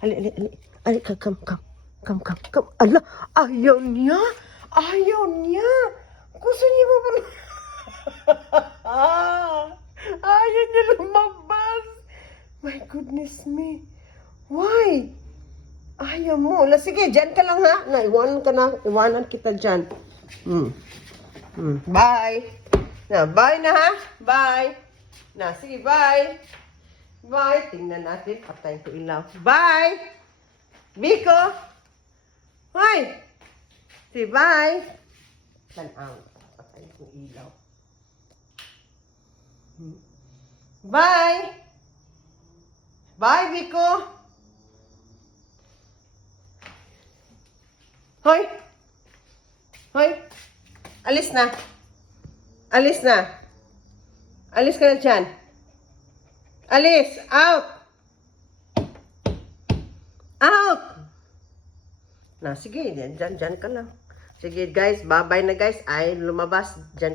Ali, ali, ali. Ali, come. Ala, ayaw niya. Ayaw niya. Gusto niya ba ba? Ayaw niya lumabas. My goodness me. Why? Ayaw mo. Na, sige, dyan ka lang ha. Iwanan ka na. Iwanan kita dyan. Bye. Na, bye na ha. Bye. Na, sige, bye. Bye. Tingnan natin. Patayin ko ilaw. Bye. Biko. Hoy. Sige, bye. Tanaw. Patayin ko ilaw. Bye. Bye, Biko. Hoy. Hoy. Alis na. Alis na. Alis ka na dyan. Alis. Out. Out. Na, sige. Dyan ka lang. Sige, guys. Bye-bye na, guys. Ay, lumabas. Dyan.